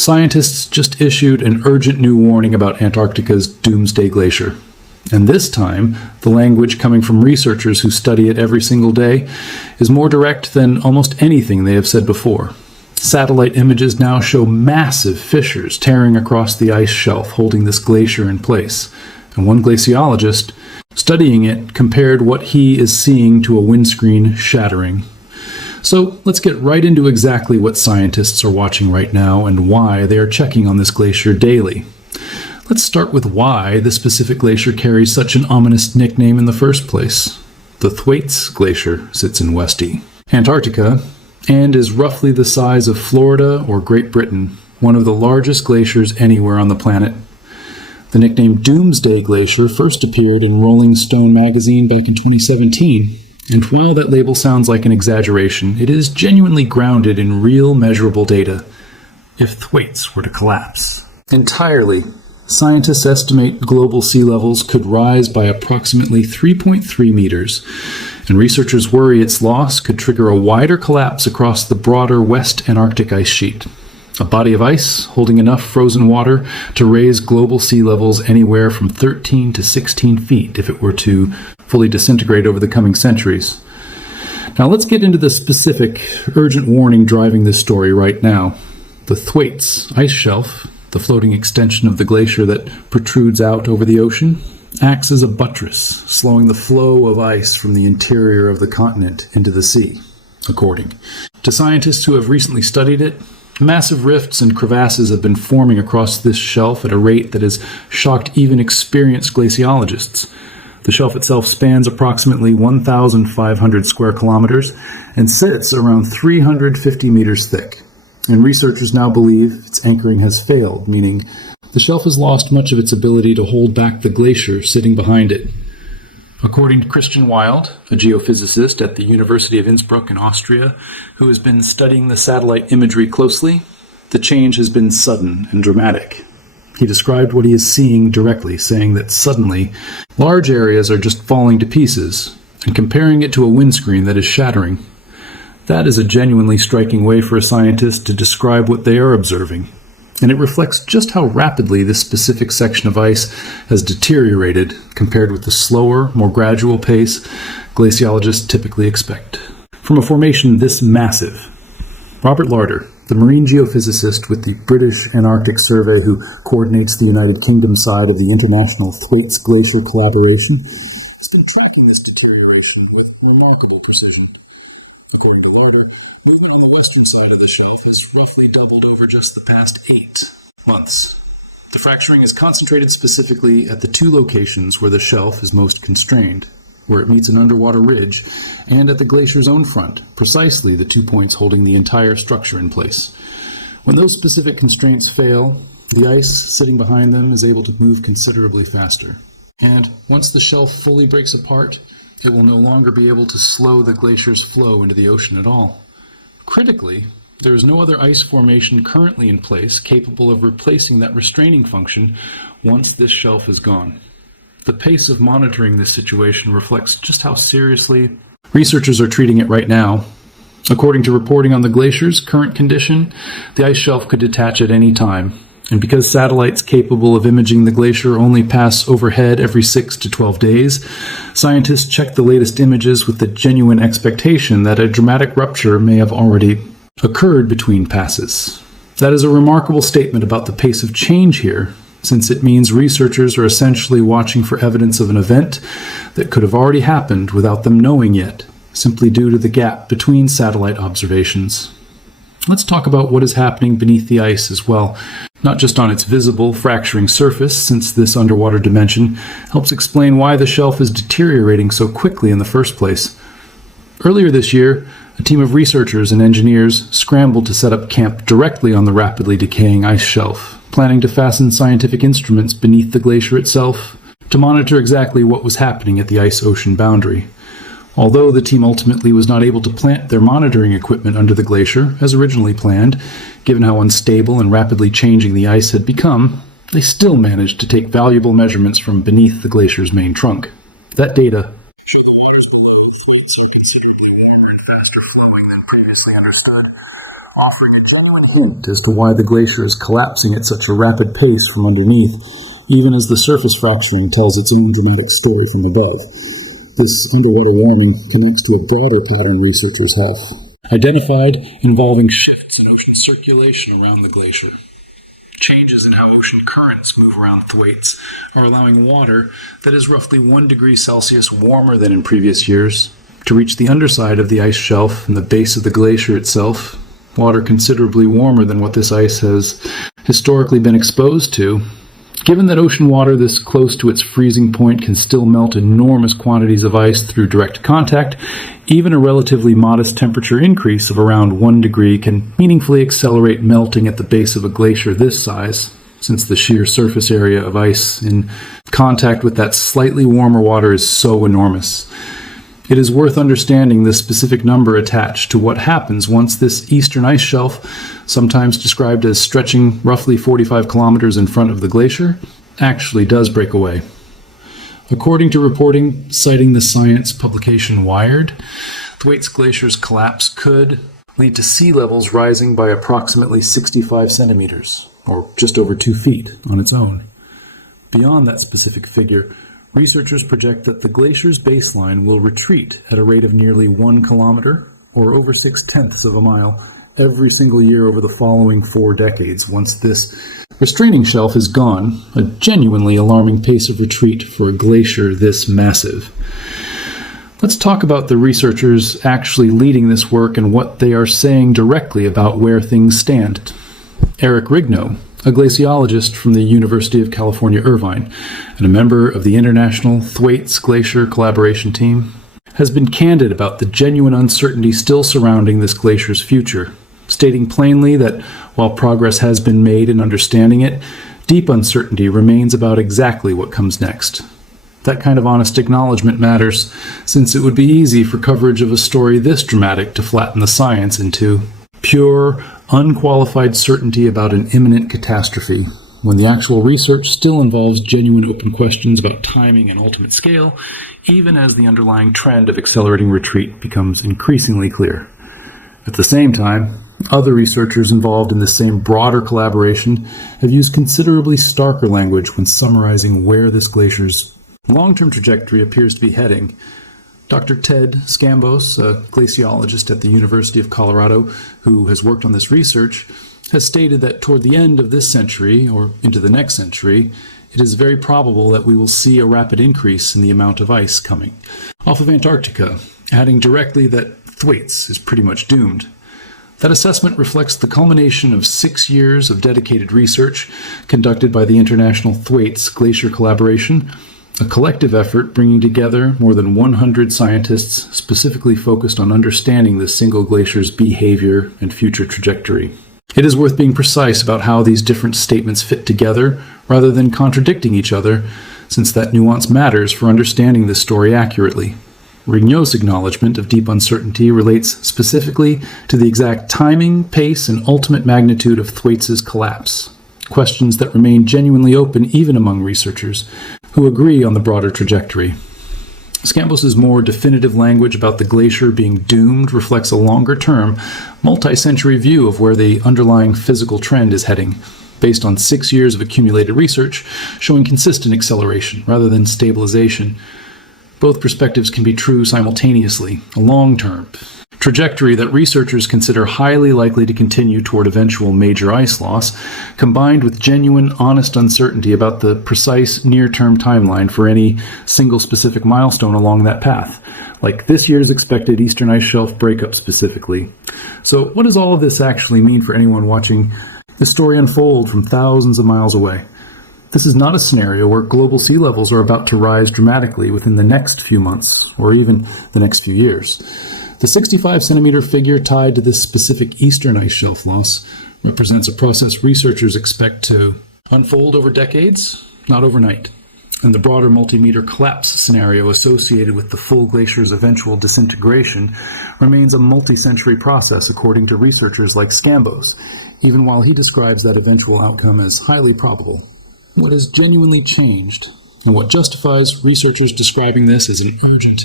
Scientists just issued an urgent new warning about Antarctica's Doomsday Glacier. And this time, the language coming from researchers who study it every single day is more direct than almost anything they have said before. Satellite images now show massive fissures tearing across the ice shelf holding this glacier in place. And one glaciologist, studying it, compared what he is seeing to a windscreen shattering. So let's get right into exactly what scientists are watching right now and why they are checking on this glacier daily. Let's start with why the specific glacier carries such an ominous nickname in the first place. The Thwaites Glacier sits in Westy, Antarctica, and is roughly the size of Florida or Great Britain, one of the largest glaciers anywhere on the planet. The nickname Doomsday Glacier first appeared in Rolling Stone magazine back in 2017. And while that label sounds like an exaggeration, it is genuinely grounded in real measurable data. If Thwaites were to collapse entirely, scientists estimate global sea levels could rise by approximately 3.3 meters, and researchers worry its loss could trigger a wider collapse across the broader West Antarctic ice sheet, a body of ice holding enough frozen water to raise global sea levels anywhere from 13 to 16 feet if it were to fully disintegrate over the coming centuries. Now let's get into the specific urgent warning driving this story right now. The Thwaites ice shelf, the floating extension of the glacier that protrudes out over the ocean, acts as a buttress, slowing the flow of ice from the interior of the continent into the sea. According to scientists who have recently studied it, massive rifts and crevasses have been forming across this shelf at a rate that has shocked even experienced glaciologists. The shelf itself spans approximately 1,500 square kilometers and sits around 350 meters thick. And researchers now believe its anchoring has failed, meaning the shelf has lost much of its ability to hold back the glacier sitting behind it. According to Christian Wild, a geophysicist at the University of Innsbruck in Austria, who has been studying the satellite imagery closely, the change has been sudden and dramatic. He described what he is seeing directly, saying that suddenly, large areas are just falling to pieces, and comparing it to a windscreen that is shattering. That is a genuinely striking way for a scientist to describe what they are observing, and it reflects just how rapidly this specific section of ice has deteriorated compared with the slower, more gradual pace glaciologists typically expect. From a formation this massive, Robert Larder, the marine geophysicist with the British Antarctic Survey who coordinates the United Kingdom side of the International Thwaites Glacier collaboration, has been tracking this deterioration with remarkable precision. According to Larder, movement on the western side of the shelf has roughly doubled over just the past 8 months. The fracturing is concentrated specifically at the two locations where the shelf is most constrained, where it meets an underwater ridge, and at the glacier's own front, precisely the 2 points holding the entire structure in place. When those specific constraints fail, the ice sitting behind them is able to move considerably faster. And once the shelf fully breaks apart, it will no longer be able to slow the glacier's flow into the ocean at all. Critically, there is no other ice formation currently in place capable of replacing that restraining function once this shelf is gone. The pace of monitoring this situation reflects just how seriously researchers are treating it right now. According to reporting on the glacier's current condition, the ice shelf could detach at any time. And because satellites capable of imaging the glacier only pass overhead every 6 to 12 days, scientists check the latest images with the genuine expectation that a dramatic rupture may have already occurred between passes. That is a remarkable statement about the pace of change here, since it means researchers are essentially watching for evidence of an event that could have already happened without them knowing yet, simply due to the gap between satellite observations. Let's talk about what is happening beneath the ice as well, not just on its visible, fracturing surface, since this underwater dimension helps explain why the shelf is deteriorating so quickly in the first place. Earlier this year, a team of researchers and engineers scrambled to set up camp directly on the rapidly decaying ice shelf, planning to fasten scientific instruments beneath the glacier itself to monitor exactly what was happening at the ice-ocean boundary. Although the team ultimately was not able to plant their monitoring equipment under the glacier as originally planned, given how unstable and rapidly changing the ice had become, they still managed to take valuable measurements from beneath the glacier's main trunk. That data offering a genuine puzzlement as to why the glacier is collapsing at such a rapid pace from underneath, even as the surface fracturing tells its own dramatic story from above. This underwater warning connects to a broader pattern researchers have identified involving shifts in ocean circulation around the glacier. Changes in how ocean currents move around Thwaites are allowing water that is roughly 1 degree Celsius warmer than in previous years to reach the underside of the ice shelf and the base of the glacier itself, water considerably warmer than what this ice has historically been exposed to. Given that ocean water this close to its freezing point can still melt enormous quantities of ice through direct contact, even a relatively modest temperature increase of around 1 degree can meaningfully accelerate melting at the base of a glacier this size, since the sheer surface area of ice in contact with that slightly warmer water is so enormous. It is worth understanding the specific number attached to what happens once this eastern ice shelf, sometimes described as stretching roughly 45 kilometers in front of the glacier, actually does break away. According to reporting citing the science publication Wired, Thwaites Glacier's collapse could lead to sea levels rising by approximately 65 centimeters, or just over 2 feet, on its own. Beyond that specific figure, researchers project that the glacier's baseline will retreat at a rate of nearly 1 kilometer, or over 6/10 of a mile, every single year over the following 4 decades once this restraining shelf is gone, a genuinely alarming pace of retreat for a glacier this massive. Let's talk about the researchers actually leading this work and what they are saying directly about where things stand. Eric Rigno, a glaciologist from the University of California, Irvine, and a member of the International Thwaites Glacier Collaboration Team, has been candid about the genuine uncertainty still surrounding this glacier's future, stating plainly that while progress has been made in understanding it, deep uncertainty remains about exactly what comes next. That kind of honest acknowledgement matters, since it would be easy for coverage of a story this dramatic to flatten the science into pure, unqualified certainty about an imminent catastrophe, when the actual research still involves genuine open questions about timing and ultimate scale, even as the underlying trend of accelerating retreat becomes increasingly clear. At the same time, other researchers involved in the same broader collaboration have used considerably starker language when summarizing where this glacier's long-term trajectory appears to be heading. Dr. Ted Scambos, a glaciologist at the University of Colorado who has worked on this research, has stated that toward the end of this century, or into the next century, it is very probable that we will see a rapid increase in the amount of ice coming off of Antarctica, adding directly that Thwaites is pretty much doomed. That assessment reflects the culmination of 6 years of dedicated research conducted by the International Thwaites Glacier Collaboration, a collective effort bringing together more than 100 scientists specifically focused on understanding this single glacier's behavior and future trajectory. It is worth being precise about how these different statements fit together rather than contradicting each other, since that nuance matters for understanding this story accurately. Rigno's acknowledgement of deep uncertainty relates specifically to the exact timing, pace, and ultimate magnitude of Thwaites' collapse, questions that remain genuinely open even among researchers who agree on the broader trajectory. Scambos' more definitive language about the glacier being doomed reflects a longer-term, multi-century view of where the underlying physical trend is heading, based on 6 years of accumulated research showing consistent acceleration rather than stabilization. Both perspectives can be true simultaneously, a long-term trajectory that researchers consider highly likely to continue toward eventual major ice loss, combined with genuine, honest uncertainty about the precise near-term timeline for any single specific milestone along that path, like this year's expected eastern ice shelf breakup specifically. So what does all of this actually mean for anyone watching the story unfold from thousands of miles away? This is not a scenario where global sea levels are about to rise dramatically within the next few months, or even the next few years. The 65 centimeter figure tied to this specific eastern ice shelf loss represents a process researchers expect to unfold over decades, not overnight. And the broader multi-meter collapse scenario associated with the full glacier's eventual disintegration remains a multi-century process according to researchers like Scambos, even while he describes that eventual outcome as highly probable. What has genuinely changed, and what justifies researchers describing this as an urgent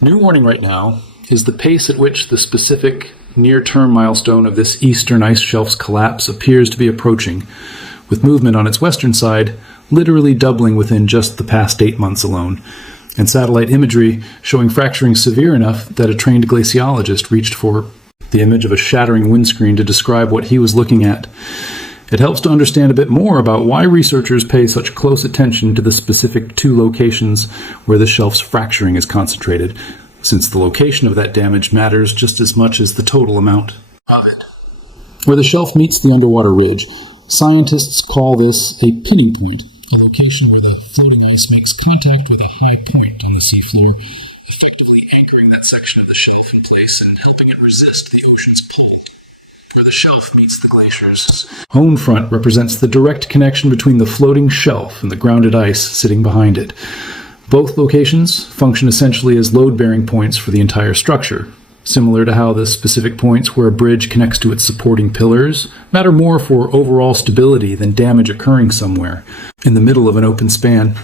new warning right now, is the pace at which the specific near-term milestone of this eastern ice shelf's collapse appears to be approaching, with movement on its western side literally doubling within just the past 8 months alone, and satellite imagery showing fracturing severe enough that a trained glaciologist reached for the image of a shattering windscreen to describe what he was looking at. It helps to understand a bit more about why researchers pay such close attention to the specific 2 locations where the shelf's fracturing is concentrated, since the location of that damage matters just as much as the total amount of it. Where the shelf meets the underwater ridge, scientists call this a pinning point, a location where the floating ice makes contact with a high point on the seafloor, effectively anchoring that section of the shelf in place and helping it resist the ocean's pull. Where the shelf meets the glacier's home front represents the direct connection between the floating shelf and the grounded ice sitting behind it. Both locations function essentially as load-bearing points for the entire structure, similar to how the specific points where a bridge connects to its supporting pillars matter more for overall stability than damage occurring somewhere in the middle of an open span.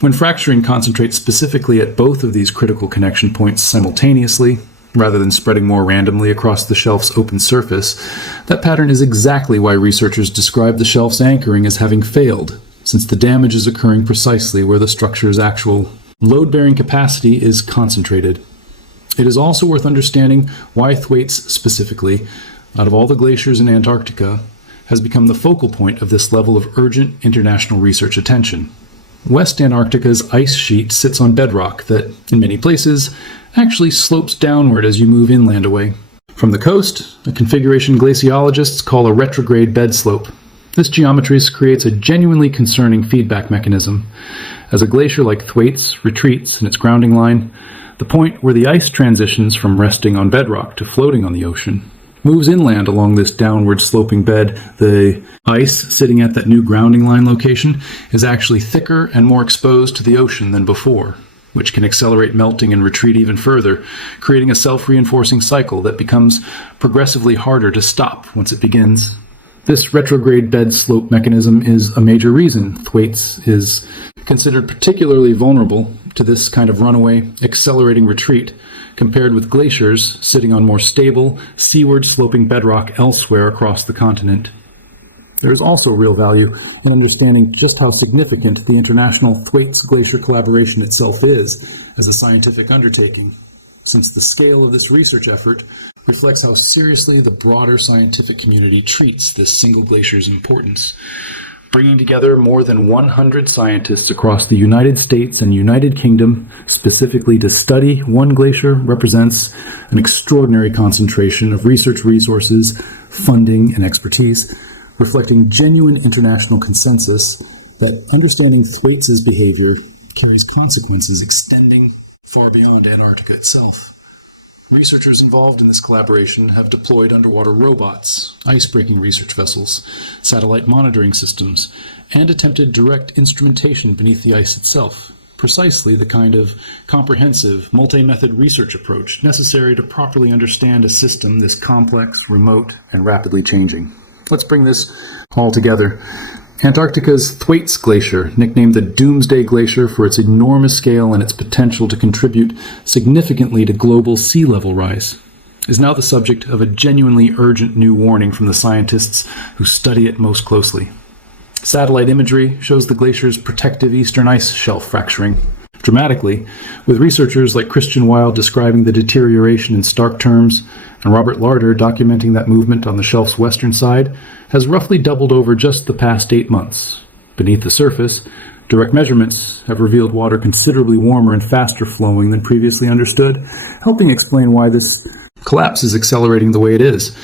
When fracturing concentrates specifically at both of these critical connection points simultaneously, rather than spreading more randomly across the shelf's open surface, that pattern is exactly why researchers describe the shelf's anchoring as having failed, since the damage is occurring precisely where the structure's actual load-bearing capacity is concentrated. It is also worth understanding why Thwaites specifically, out of all the glaciers in Antarctica, has become the focal point of this level of urgent international research attention. West Antarctica's ice sheet sits on bedrock that, in many places, actually slopes downward as you move inland away. From the coast, a configuration glaciologists call a retrograde bed slope. This geometry creates a genuinely concerning feedback mechanism. As a glacier like Thwaites retreats in its grounding line, the point where the ice transitions from resting on bedrock to floating on the ocean moves inland along this downward sloping bed. The ice sitting at that new grounding line location is actually thicker and more exposed to the ocean than before, which can accelerate melting and retreat even further, creating a self-reinforcing cycle that becomes progressively harder to stop once it begins. This retrograde bed slope mechanism is a major reason Thwaites is considered particularly vulnerable to this kind of runaway, accelerating retreat, compared with glaciers sitting on more stable, seaward sloping bedrock elsewhere across the continent. There is also real value in understanding just how significant the international Thwaites Glacier collaboration itself is as a scientific undertaking, since the scale of this research effort reflects how seriously the broader scientific community treats this single glacier's importance. Bringing together more than 100 scientists across the United States and United Kingdom specifically to study one glacier represents an extraordinary concentration of research resources, funding, and expertise, reflecting genuine international consensus that understanding Thwaites' behavior carries consequences extending far beyond Antarctica itself. Researchers involved in this collaboration have deployed underwater robots, ice-breaking research vessels, satellite monitoring systems, and attempted direct instrumentation beneath the ice itself, precisely the kind of comprehensive, multi-method research approach necessary to properly understand a system this complex, remote, and rapidly changing. Let's bring this all together. Antarctica's Thwaites Glacier, nicknamed the Doomsday Glacier for its enormous scale and its potential to contribute significantly to global sea level rise, is now the subject of a genuinely urgent new warning from the scientists who study it most closely. Satellite imagery shows the glacier's protective eastern ice shelf fracturing dramatically, with researchers like Christian Wilde describing the deterioration in stark terms, and Robert Larder documenting that movement on the shelf's western side has roughly doubled over just the past 8 months. Beneath the surface, direct measurements have revealed water considerably warmer and faster flowing than previously understood, helping explain why this collapse is accelerating the way it is.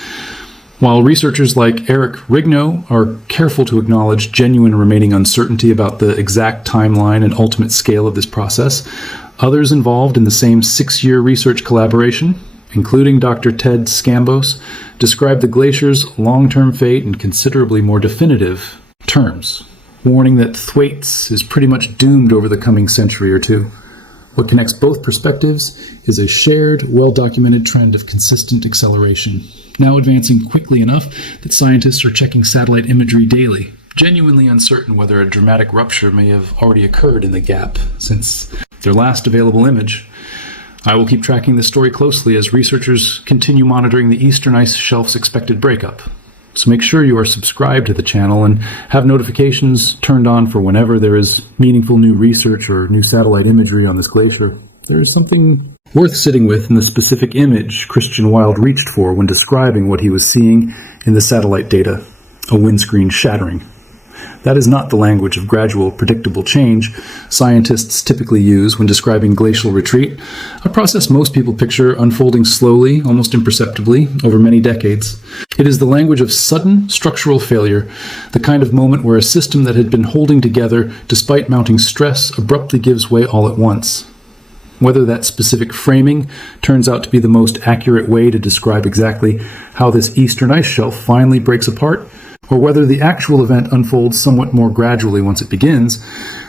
While researchers like Eric Rigno are careful to acknowledge genuine remaining uncertainty about the exact timeline and ultimate scale of this process, others involved in the same 6-year research collaboration, including Dr. Ted Scambos, describe the glacier's long-term fate in considerably more definitive terms, warning that Thwaites is pretty much doomed over the coming century or two. What connects both perspectives is a shared, well-documented trend of consistent acceleration, now advancing quickly enough that scientists are checking satellite imagery daily, genuinely uncertain whether a dramatic rupture may have already occurred in the gap since their last available image. I will keep tracking this story closely as researchers continue monitoring the eastern ice shelf's expected breakup. So make sure you are subscribed to the channel and have notifications turned on for whenever there is meaningful new research or new satellite imagery on this glacier. There is something worth sitting with in the specific image Christian Wilde reached for when describing what he was seeing in the satellite data, a windscreen shattering. That is not the language of gradual, predictable change scientists typically use when describing glacial retreat, a process most people picture unfolding slowly, almost imperceptibly, over many decades. It is the language of sudden structural failure, the kind of moment where a system that had been holding together despite mounting stress abruptly gives way all at once. Whether that specific framing turns out to be the most accurate way to describe exactly how this eastern ice shelf finally breaks apart, or whether the actual event unfolds somewhat more gradually once it begins,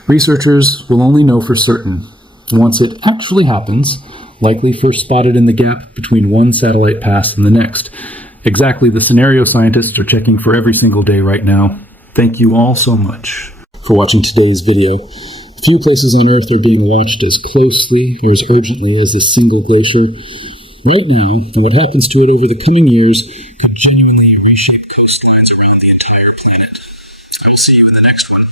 researchers will only know for certain once it actually happens, likely first spotted in the gap between one satellite pass and the next. Exactly the scenario scientists are checking for every single day right now. Thank you all so much for watching today's video. Few places on Earth are being watched as closely or as urgently as this single glacier right now, and what happens to it over the coming years could genuinely reshape coastlines around the entire planet. I'll see you in the next one.